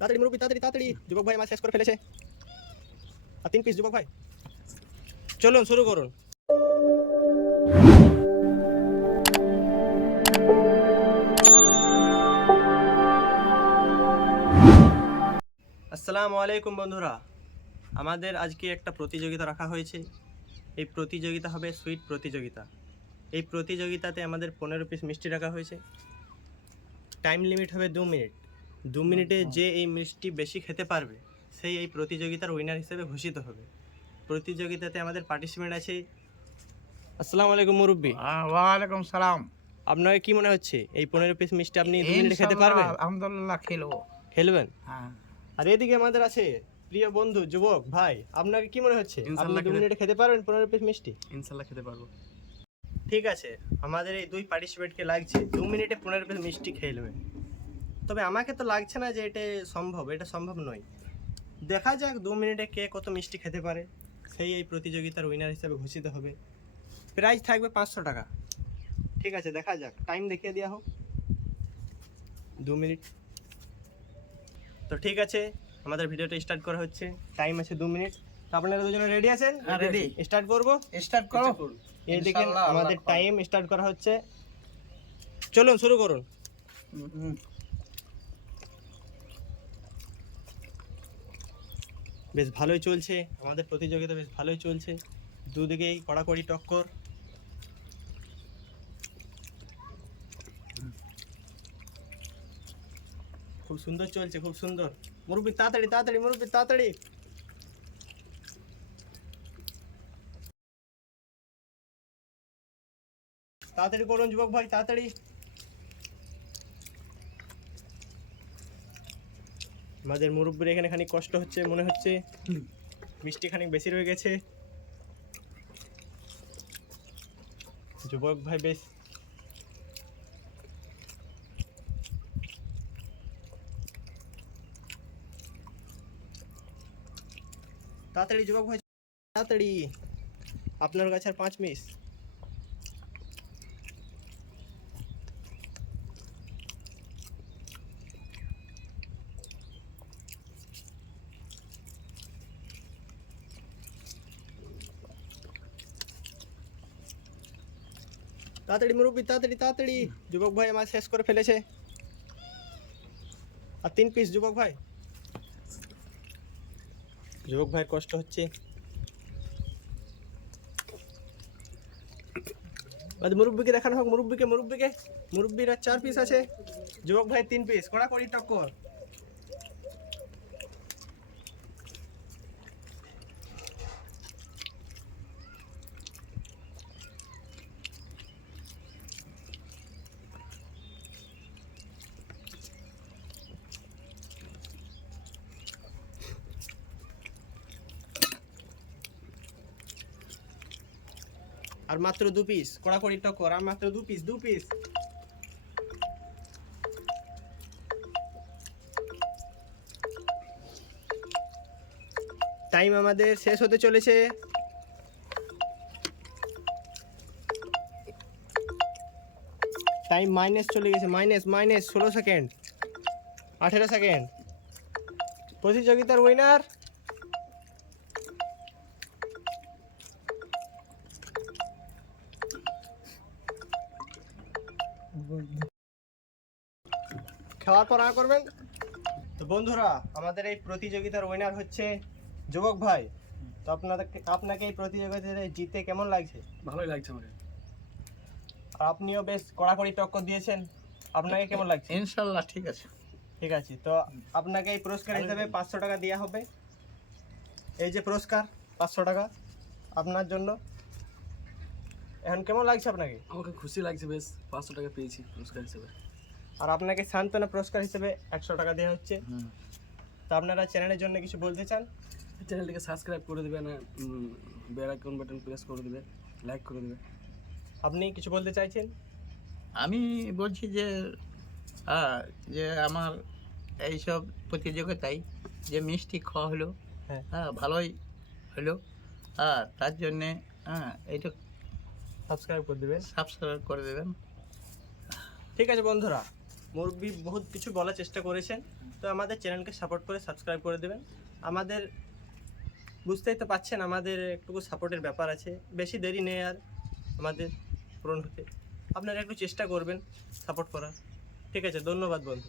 তাড়াতাড়ি মুরব্বি, তাড়াতাড়ি তাড়াতাড়ি, যুবক ভাই আমার শেষ করে ফেলেছে। আর 3 পিস যুবক ভাই, চলুন শুরু করুন। আসসালামু আলাইকুম বন্ধুরা, আমাদের আজকে একটা প্রতিযোগিতা রাখা হয়েছে। এই প্রতিযোগিতা হবে সুইট প্রতিযোগিতা। এই প্রতিযোগিতাতে আমাদের 15 পিস মিষ্টি রাখা হয়েছে। টাইম লিমিট হবে 2 মিনিট। 2 মিনিটে যে এই মিষ্টি বেশি খেতে পারবে সেই এই প্রতিযোগিতার উইনার হিসেবে ঘোষিত হবে। প্রতিযোগিতাতে আমাদের পার্টিসিপেন্ট আছে। আসসালামু আলাইকুম মুরব্বি। ওয়ালাইকুম সালাম। আপনাকে কি মনে হচ্ছে এই 15 পিস মিষ্টি আপনি 2 মিনিটে খেতে পারবেন? আলহামদুলিল্লাহ খেলবো। খেলবেন? হ্যাঁ। আর এদিকে আমাদের আছে প্রিয় বন্ধু যুবক ভাই, আপনাকে কি মনে হচ্ছে আপনি 2 মিনিটে খেতে পারবেন 15 পিস মিষ্টি? ইনশাআল্লাহ খেতে পারবো। ঠিক আছে, আমাদের এই দুই পার্টিসিপেন্টকে লাগছে 2 মিনিটে 15 পিস মিষ্টি খেয়ে নেবে। তবে আমাকে তো লাগছে না যে এটা সম্ভব, এটা সম্ভব নয়। দেখা যাক 2 মিনিটে কে কত মিষ্টি খেতে পারে, সেই এই প্রতিযোগিতার উইনার হিসেবে ঘোষিত হবে। প্রাইজ থাকবে 500 টাকা। ঠিক আছে, দেখা যাক, টাইম দেখিয়ে দেওয়া হোক। 2 মিনিট। তো ঠিক আছে, আমাদের ভিডিওটা স্টার্ট করা হচ্ছে। টাইম আছে 2 মিনিট। তো আপনারা দুজনে রেডি আছেন? রেডি। স্টার্ট করবো। স্টার্ট করো। এই দেখেন আমাদের টাইম স্টার্ট করা হচ্ছে। চলুন শুরু করুন। বেশ ভালোই চলছে আমাদের প্রতিযোগিতা, বেশ ভালোই চলছে। দুদিকেই কড়াকড়ি টক্কর। খুব সুন্দর চলছে, খুব সুন্দর। মুরব্বি তাড়াতাড়ি তাড়াতাড়ি, মুরব্বি তাড়াতাড়ি। তাড়াতাড়ি করুন যুবক ভাই, তাড়াতাড়ি। আমাদের মুরব্বির এখানে খানিক কষ্ট হচ্ছে মনে হচ্ছে, মিষ্টি খানিক বেশি রয়ে গেছে। যুবক ভাই বেশ তাড়াতাড়ি, যুবক ভাই তাড়াতাড়ি। আপনার কাছে আর 5 মিস। তাড়াতাড়ি মুরব্বি, তাড়াতাড়ি তাড়াতাড়ি, যুবক ভাই আমার শেষ করে ফেলেছে। আর 3 পিস যুবক ভাই। যুবক ভাইয়ের কষ্ট হচ্ছে। মুরব্বিকে দেখানো হোক, মুরব্বিকে মুরব্বিকে। মুরব্বির আর 4 পিস আছে, যুবক ভাই 3 পিস। কড়াকড়ি টক্কর। আর মাত্র 2 পিস, কড়াকড়ি টক্কর। আর মাত্র 2 পিস, 2 পিস। টাইম আমাদের শেষ হতে চলেছে। টাইম মাইনাস চলে গেছে, মাইনাস মাইনাস 16 সেকেন্ড, 18 সেকেন্ড। প্রতিযোগিতার উইনার খাওয়ার পর করবেন। তো বন্ধুরা, আমাদের এই প্রতিযোগিতার উইনার হচ্ছে যুবক ভাই। তো আপনাকে এই প্রতিযোগিতাতে জিতে কেমন লাগছে? ভালোই লাগছে আমাকে। আর আপনিও বেশ কড়াকড়ি টক্কর দিয়েছেন, আপনাকে কেমন লাগছে? ইনশাআল্লাহ ঠিক আছে। ঠিক আছে, তো আপনাকে এই পুরস্কার হিসেবে 500 টাকা দেওয়া হবে। এই যে পুরস্কার 500 টাকা আপনার জন্য। এখন কেমন লাগছে আপনাকে? আমাকে খুশি লাগছে, বেশ 500 টাকা পেয়েছি পুরস্কার হিসেবে। আর আপনাকে সান্ত্বনা পুরস্কার হিসেবে 100 টাকা দেওয়া হচ্ছে। তো আপনারা চ্যানেলের জন্য কিছু বলতে চান? চ্যানেলটিকে সাবস্ক্রাইব করে দেবেন, বেল আইকন বাটন প্রেস করে দেবে, লাইক করে দেবে। আপনি কিছু বলতে চাইছেন? আমি বলছি যে যে আমার এইসব প্রতিযোগিতায় যে মিষ্টি খাওয়া হলো, হ্যাঁ ভালোই হলো। তার জন্যে এইটা সাবস্ক্রাইব করে দেবেন, সাবস্ক্রাইব করে দেবেন। ঠিক আছে বন্ধুরা, মুরব্বি বহুত কিছু বলার চেষ্টা করেছেন, তো আমাদের চ্যানেলকে সাপোর্ট করে সাবস্ক্রাইব করে দেবেন। আমাদের বুঝতেই তো পাচ্ছেন আমাদের একটু সাপোর্টের ব্যাপার আছে, বেশি দেরি নেই আর আমাদের পূরণ হতে। আপনারা একটু চেষ্টা করবেন সাপোর্ট করার। ঠিক আছে, ধন্যবাদ বন্ধু।